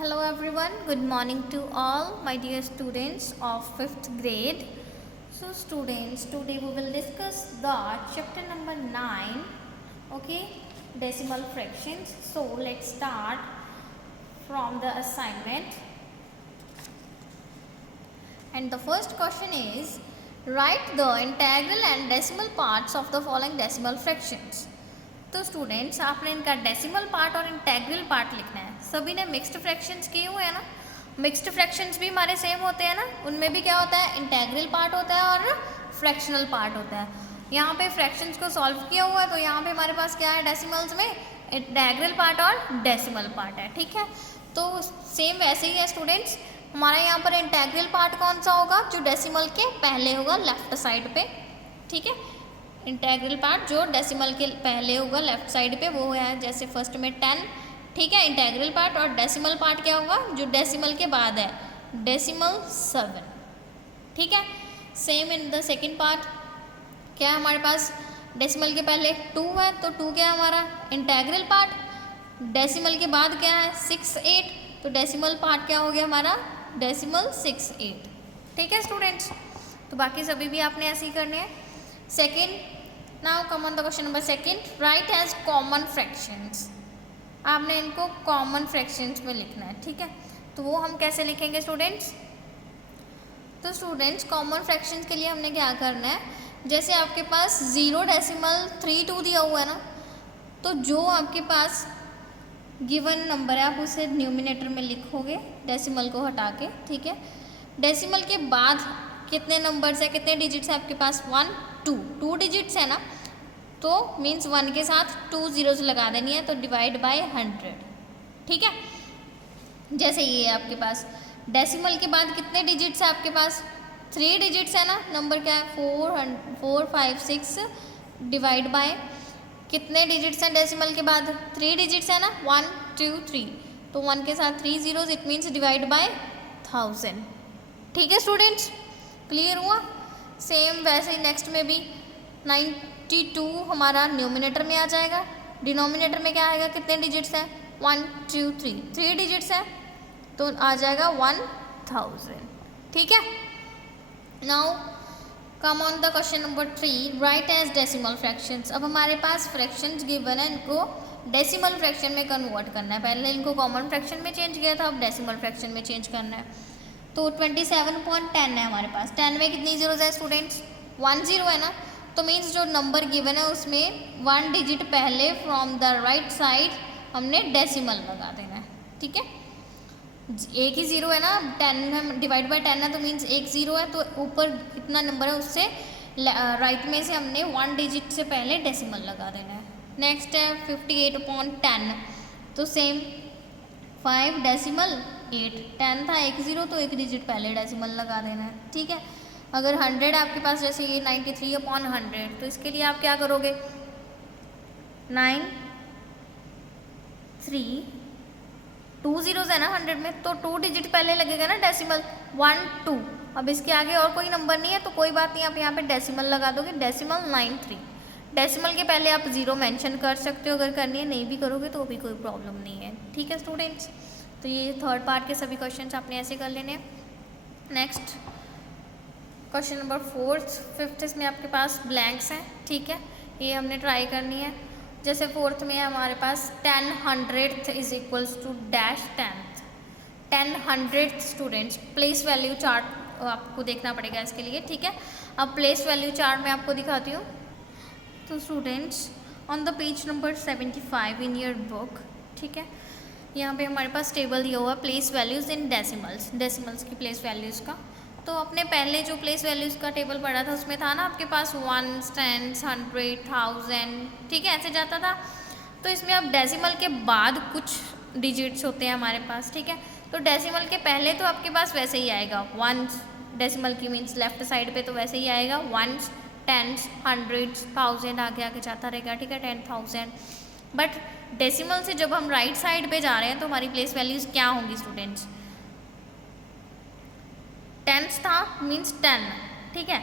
Hello everyone, good morning to all my dear students of 5th grade. So students, today we will discuss the chapter number 9, okay, decimal fractions. So let's start from the assignment. And the first question is, write the integral and decimal parts of the following decimal fractions. तो students आपने इनका decimal part और integral part लिखना है। सभी ने mixed fractions किए हुए हैं ना, मिक्स्ड फ्रैक्शंस भी हमारे सेम होते हैं ना, उनमें भी क्या होता है, इंटेग्रल पार्ट होता है और फ्रैक्शनल पार्ट होता है। यहाँ पे फ्रैक्शंस को सॉल्व किया हुआ है तो यहाँ पे हमारे पास क्या है, डेसिमल्स में इंटेग्रल पार्ट और डेसिमल पार्ट है। ठीक है, तो सेम वैसे ही है स्टूडेंट्स। हमारा यहाँ पर इंटेग्रल पार्ट कौन सा होगा, जो डेसिमल के पहले होगा लेफ्ट साइड पे। ठीक है, इंटेग्रल पार्ट जो डेसिमल के पहले होगा लेफ्ट साइड पे वो है, जैसे फर्स्ट में 10। ठीक है, इंटेग्रल पार्ट। और डेसिमल पार्ट क्या होगा, जो डेसिमल के बाद है, डेसिमल 7। ठीक है, same in the second part क्या है हमारे पास, डेसिमल के पहले 2 है तो 2 क्या है हमारा इंटेग्रल पार्ट। डेसिमल के बाद क्या है 6, 8, तो डेसिमल पार्ट क्या हो गया हमारा, डेसिमल 6, 8। ठीक है स्टूडेंट्स, तो बाकी सभी भी आपने ऐसे ही करने हैं। Second, now come on the question number second, right as common fractions. आपने इनको कॉमन फ्रैक्शंस में लिखना है। ठीक है, तो वो हम कैसे लिखेंगे स्टूडेंट्स, तो स्टूडेंट्स कॉमन फ्रैक्शंस के लिए हमने क्या करना है, जैसे आपके पास 0.32 दिया हुआ है ना, तो जो आपके पास गिवन नंबर है आप उसे न्यूमिनेटर में लिखोगे डेसिमल को हटा के। ठीक है, डेसिमल के बाद कितने नंबर्स है, कितने डिजिट्स है आपके पास, 1, 2 डिजिट्स है ना, तो मीन्स 1 के साथ 2 zeros लगा देनी है, तो डिवाइड बाय 100। ठीक है, जैसे ये है आपके पास डेसिमल के बाद कितने डिजिट्स है आपके पास, 3 डिजिट्स है ना, नंबर क्या है 4, 5, 6, डिवाइड बाय कितने डिजिट्स हैं डेसिमल के बाद, 3 डिजिट्स है ना, 1, 2, 3, तो 1 के साथ 3 zeros, it means divide by 1000। ठीक है स्टूडेंट्स, क्लियर हुआ। सेम वैसे ही नेक्स्ट में भी 92 हमारा न्यूमिनेटर में आ जाएगा, डिनोमिनेटर में क्या आएगा, कितने डिजिट्स हैं, 1, 2, 3 डिजिट्स हैं, तो आ जाएगा 1000। ठीक है, now come on the question number 3, right as decimal fractions. अब हमारे पास फ्रैक्शंस गिवन है, इनको डेसिमल फ्रैक्शन में कन्वर्ट करना है। पहले इनको कॉमन फ्रैक्शन में चेंज किया था, अब डेसिमल फ्रैक्शन में चेंज करना है। तो 27.10 है हमारे पास, 10 में कितनी जीरोज है स्टूडेंट्स, 1 0 है ना, तो मीन्स जो नंबर गिवन है उसमें 1 डिजिट पहले फ्रॉम द राइट साइड हमने डेसिमल लगा देना है। ठीक है, एक ही 0 है ना, 10 में डिवाइड बाय 10 है तो मीन्स 1 0 है, तो ऊपर कितना नंबर है उससे राइट में से हमने 1 डिजिट से पहले डेसिमल लगा देना है। नेक्स्ट है 58.10, तो सेम 5 डेसिमल 8, 10 था 1 0, तो 1 डिजिट पहले डेसिमल लगा देना है। ठीक है, अगर 100 आपके पास, जैसे ये 93/100, तो इसके लिए आप क्या करोगे, 9, 3, 2 zeros है ना 100 में, तो 2 डिजिट पहले लगेगा ना डेसिमल, 1, 2। अब इसके आगे और कोई नंबर नहीं है तो कोई बात नहीं, आप यहाँ पे डेसिमल लगा दोगे, डेसिमल 93। डेसिमल के पहले आप 0 मेंशन कर सकते हो अगर करनी है, नहीं भी करोगे तो भी कोई प्रॉब्लम नहीं है। ठीक है स्टूडेंट्स, तो ये थर्ड पार्ट के सभी क्वेश्चंस आपने ऐसे कर लेने हैं। Next question number 4th, 5th, इसमें आपके पास ब्लैंक्स हैं। ठीक है, ये हमने ट्राई करनी है। जैसे 4th में है हमारे पास 10 100th is equals to dash 10th। 10 100th students, place value chart आपको देखना पड़ेगा इसके लिए। ठीक है, अब प्लेस वैल्यू चार्ट मैं आपको दिखाती हूँ। तो students on the page number 75 in your book, ठीक है, यहाँ पे हमारे पास टेबल दिया हुआ है प्लेस वैल्यूज़ इन डेसिमल्स, डेसिमल्स की प्लेस वैल्यूज़ का। तो अपने पहले जो प्लेस वैल्यूज़ का टेबल पढ़ा था उसमें था ना आपके पास 1, 10, 100, 1000, ठीक है, ऐसे जाता था। तो इसमें अब डेसिमल के बाद कुछ डिजिट्स होते हैं हमारे पास। ठीक है, तो डेसिमल के पहले तो आपके पास वैसे ही आएगा 1, डेसिमल की मीन्स लेफ्ट साइड पे तो वैसे ही आएगा 1, 10, 100, 1000, आगे आगे जाता रहेगा। ठीक है, 10,000। बट डेसिमल से जब हम राइट साइड पे जा रहे हैं तो हमारी प्लेस वैल्यूज़ क्या होंगी स्टूडेंट्स, 10th था मीन्स 10। ठीक है,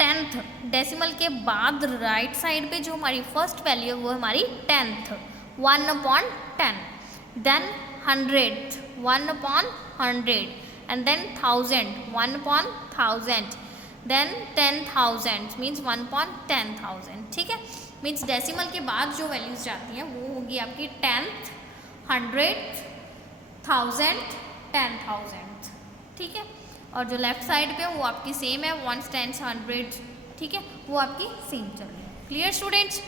10th डेसिमल के बाद राइट साइड पे जो हमारी फर्स्ट वैल्यू है वो हमारी 10th, 1/10। Then hundred 1/100 and then thousand 1/1000 then 10,000 means 1/10,000। ठीक है, मीन्स डेसिमल के बाद जो वैल्यूज जाती हैं वो होगी आपकी 10th 100th 1000 10,000। ठीक है, और जो लेफ्ट साइड पे वो आपकी सेम है 1s 10s 100। ठीक है, वो आपकी सेम चल रही है। क्लियर स्टूडेंट्स,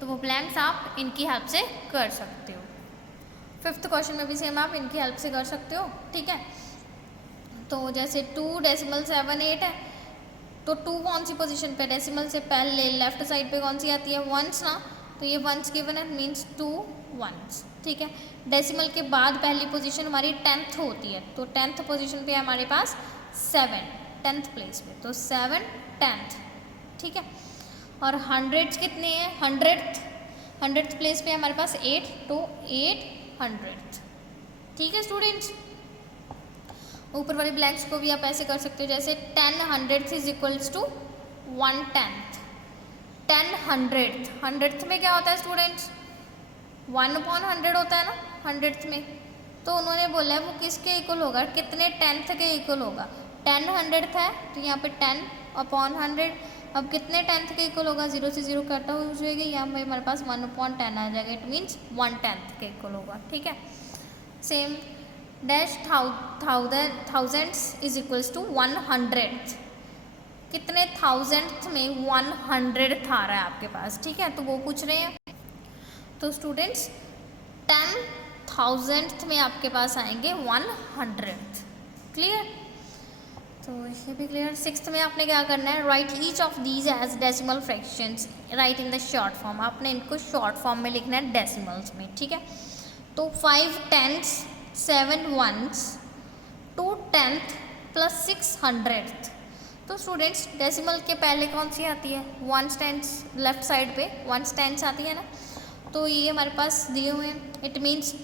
तो वो ब्लैंक्स आप इनकी हेल्प से कर सकते हो। फिफ्थ क्वेश्चन में भी सेम आप इनकी हेल्प से कर सकते हो। ठीक है, तो जैसे 2.78 है, तो 2 कौन सी पोजीशन पे, डेसिमल से पहले लेफ्ट साइड पे कौन सी आती है, वंस ना, तो ये वंस गिवन है मीन्स 2 वंस। ठीक है, डेसिमल के बाद पहली पोजीशन हमारी 10th होती है, तो 10th पोजीशन पे है हमारे पास 7 10th प्लेस पे, तो 7 10th। ठीक है, और हंड्रेड्स कितने हैं, 100th प्लेस पे हमारे पास 8, तो 8 100th। ठीक है स्टूडेंट्स, ऊपर वाले ब्लैंक्स को भी आप ऐसे कर सकते हो, जैसे 10 100th is equals to 1/10th। 10 100th में क्या होता है स्टूडेंट्स, 1/100 होता है ना 100th में, तो उन्होंने बोला है वो किसके इक्वल होगा, कितने 10th के इक्वल होगा। 10 100th है तो यहाँ पे 10/100, अब कितने 10th के इक्वल होगा, 0 से 0 कट हो जाएगी, यहाँ पे हमारे पास 1/10 आ जाएगा, इट मीन्स 1/10 के इक्वल होगा। ठीक है, same dash thousands is equals to 100th, कितने 1000th में 100th आ रहा है आपके पास। ठीक है, तो वो पूछ रहे हैं, तो स्टूडेंट्स 10,000th में आपके पास आएंगे 100th। क्लियर, तो ये भी क्लियर। सिक्स्थ में आपने क्या करना है, right each of these as decimal fractions, right in the short form, आपने इनको शॉर्ट फॉर्म में लिखना है डेसिमल्स में। ठीक है, तो 5 10s 7 1s 2 10th plus 6 100th। तो स्टूडेंट्स डेसिमल के पहले कौन सी आती है, 1s 10s, लेफ्ट साइड पे 1s 10s आती है ना, तो ये हमारे पास दिए हुए हैं, इट मीन्स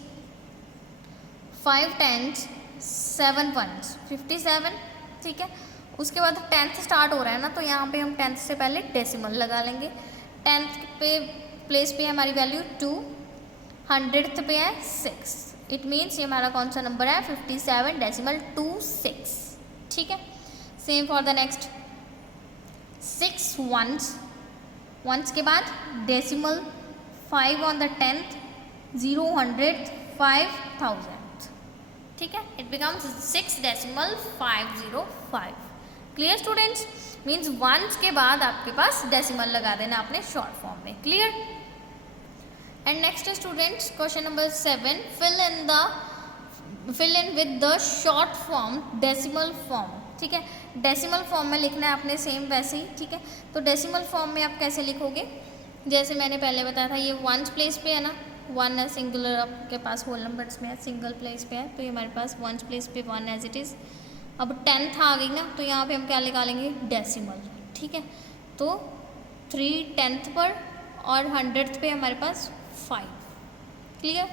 5 10s 7 1s 57। ठीक है, उसके बाद 10th स्टार्ट हो रहा है ना, तो यहाँ पे हम 10th से पहले डेसिमल लगा लेंगे। 10th पे प्लेस पे हमारी वैल्यू 2, 100th पे है 6, इट मीन्स ये हमारा कौन सा नंबर है, 57.26। ठीक है, same for the next 6 1s के बाद decimal 5 on the 10th 0 100th 5000। ठीक है, it becomes 6.505। Clear students, means ones के बाद आपके पास डेसिमल लगा देना अपने शॉर्ट फॉर्म में। Clear, and next students question number 7, fill in with the short form decimal form. ठीक है, डेसिमल फॉर्म में लिखना है आपने सेम वैसे ही। ठीक है, तो डेसिमल फॉर्म में आप कैसे लिखोगे, जैसे मैंने पहले बताया था, ये वंस प्लेस पे है ना, 1 है, सिंगुलर आपके पास होल नंबर्स में है, सिंगल प्लेस पे है, तो ये हमारे पास वंस प्लेस पे 1 एज इट इज़। अब 10th आ गई ना, तो यहाँ पे हम क्या निकालेंगे, डेसिमल। ठीक है, तो 3 10th पर और 100th पे हमारे पास 5। क्लियर,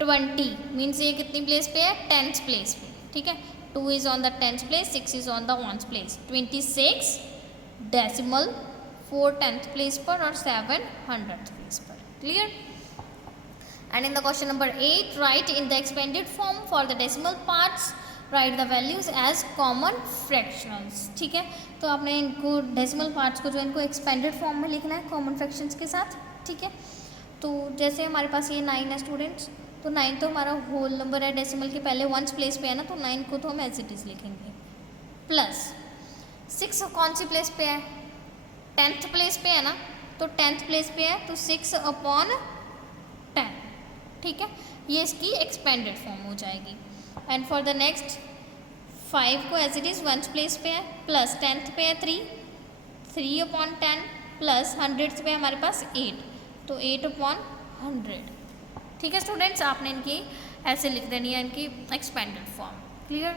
20 मीन्स ये कितनी प्लेस पे है, 10th प्लेस पे। ठीक है, 2 is on the 10th place, 6 is on the 1st place, 26 decimal 4 10th place पर और 7 100th प्लेस पर। Clear, and in the question number 8, write in the expanded form for the decimal parts, write the values as common fractionals। ठीक है, तो आपने इनको decimal parts को जो इनको एक्सपेंडेड फॉर्म में लिखना है कॉमन फ्रैक्शंस के साथ। ठीक है, तो जैसे हमारे पास ये 9 है स्टूडेंट्स, तो 9 तो हमारा होल नंबर है, डेसिमल के पहले वंस प्लेस पे है ना, तो 9 को तो हम एज इट इज़ लिखेंगे, प्लस 6 कौन सी प्लेस पे है, 10th प्लेस पे है ना, तो 10th प्लेस पे है, तो 6/10। ठीक है, ये इसकी एक्सपेंडेड फॉर्म हो जाएगी। एंड फॉर द नेक्स्ट 5 को as it is ones place पे है, प्लस 10th पे है 3/10 प्लस 100th पे हमारे पास 8, तो 8/100। ठीक है स्टूडेंट्स, आपने इनकी ऐसे लिख देनी है, इनकी expanded form. Clear,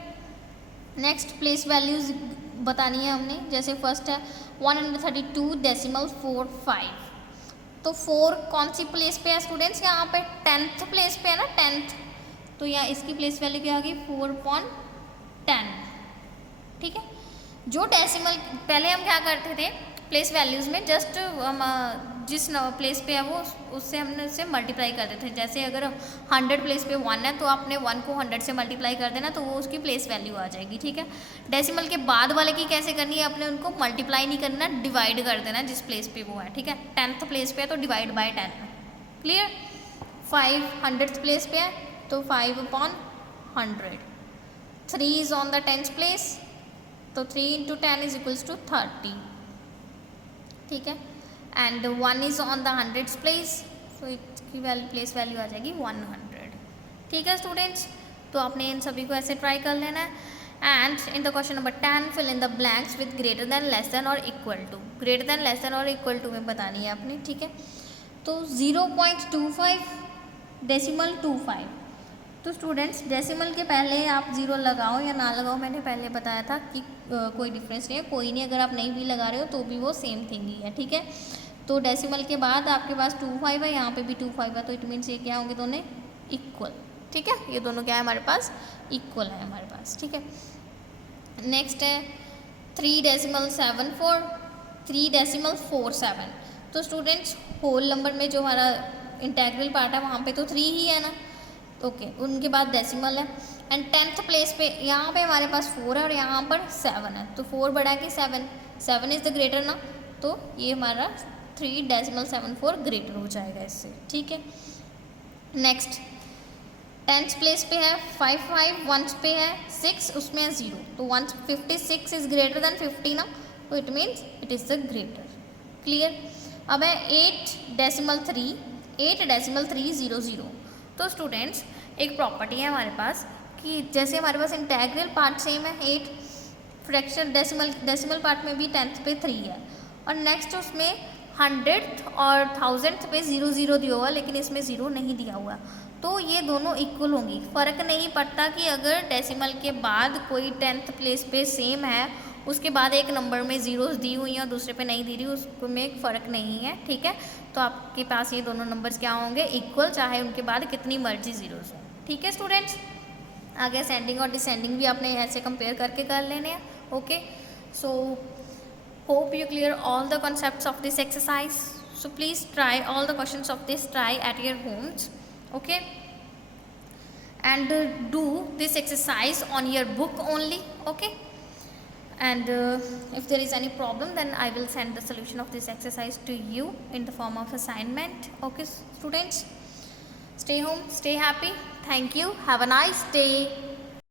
next place values बतानी है हमने, जैसे फर्स्ट है 132.45, तो 4 कौन सी प्लेस पे है स्टूडेंट्स, यहाँ पे 10th प्लेस पे है ना, 10th, तो यहाँ इसकी प्लेस वैल्यू क्या आ गई, 4/10। ठीक है, जो डेसिमल पहले हम क्या करते थे प्लेस वैल्यूज़ में, जस्ट हम जिस प्लेस पे है वो उससे हमने उससे मल्टीप्लाई कर देते हैं। जैसे अगर 100 प्लेस पे 1 है तो आपने 1 को 100 से मल्टीप्लाई कर देना तो वो उसकी प्लेस वैल्यू आ जाएगी, ठीक है। डेसिमल के बाद वाले की कैसे करनी है, अपने उनको मल्टीप्लाई नहीं करना, डिवाइड कर देना जिस प्लेस पे वो है, ठीक है। 10th प्लेस पे है तो divide by 10, clear. 5 100th place पे है तो 5/100। 3 is on the 10th place तो 3 × 10 इज इक्वल्स टू 30, ठीक है। And 1 is on the 100th place तो इसकी प्लेस वैल्यू आ जाएगी 100, ठीक है स्टूडेंट्स। तो आपने इन सभी को ऐसे ट्राई कर लेना है। And in the question number 10 fill in the blanks with greater than, less than और equal to. Greater than, less than और इक्वल टू में बतानी है आपने, ठीक है। तो 0.25 डेसिमल 25। तो स्टूडेंट्स डेसिमल के पहले आप 0 लगाओ या ना लगाओ, मैंने पहले बताया था कि कोई डिफरेंस नहीं है, कोई नहीं, अगर आप नहीं भी लगा रहे हो तो भी वो सेम थिंग ही है, ठीक है। तो डेसिमल के बाद आपके पास 25 है, यहाँ पे भी 25 है, तो इट मीन्स ये क्या होंगे दोनों इक्वल, ठीक है। ये दोनों क्या है हमारे पास, इक्वल है हमारे पास, ठीक है। नेक्स्ट है 3.74, 3.47। तो स्टूडेंट्स होल नंबर में जो हमारा इंटेग्रल पार्ट है वहाँ पे तो 3 ही है ना, ओके। उनके बाद डेसिमल है। एंड 10th प्लेस पे यहाँ पे हमारे पास 4 है और यहाँ पर 7 है, तो 4 बढ़ा के 7 इज़ द ग्रेटर ना, तो ये हमारा 3.74 ग्रेटर हो जाएगा इससे, ठीक है। नेक्स्ट 10th प्लेस पे है 5 1 पे है 6, उसमें है 0, तो 156 इज ग्रेटर देन 50 ना, तो it means it is the greater, clear. अब है 8.300। तो स्टूडेंट्स एक प्रॉपर्टी है हमारे पास कि जैसे हमारे पास इंटेग्रल पार्ट सेम है 8, फ्रैक्शन डेसिमल पार्ट में भी 10th पे 3 है, और नेक्स्ट उसमें 100th और 1000th पे 0 0 दिया हुआ, लेकिन इसमें 0 नहीं दिया हुआ, तो ये दोनों इक्वल होंगी। फ़र्क नहीं पड़ता कि अगर डेसिमल के बाद कोई 10th प्लेस पे सेम है, उसके बाद एक नंबर में ज़ीरोज़ दी हुई हैं और दूसरे पे नहीं दी रही, उसमें एक फ़र्क नहीं है, ठीक है। तो आपके पास ये दोनों नंबर्स क्या होंगे, इक्वल, चाहे उनके बाद कितनी मर्जी ज़ीरोज़ हों, ठीक है स्टूडेंट्स। आगे असेंडिंग और डिसेंडिंग भी आपने ऐसे कंपेयर करके कर लेने हैं, okay. So hope you clear all the concepts of this exercise. So please try all the questions of this try at your homes, okay, and do this exercise on your book only, okay. And if there is any problem, then I will send the solution of this exercise to you in the form of assignment, okay students. Stay home, stay happy. Thank you, have a nice day.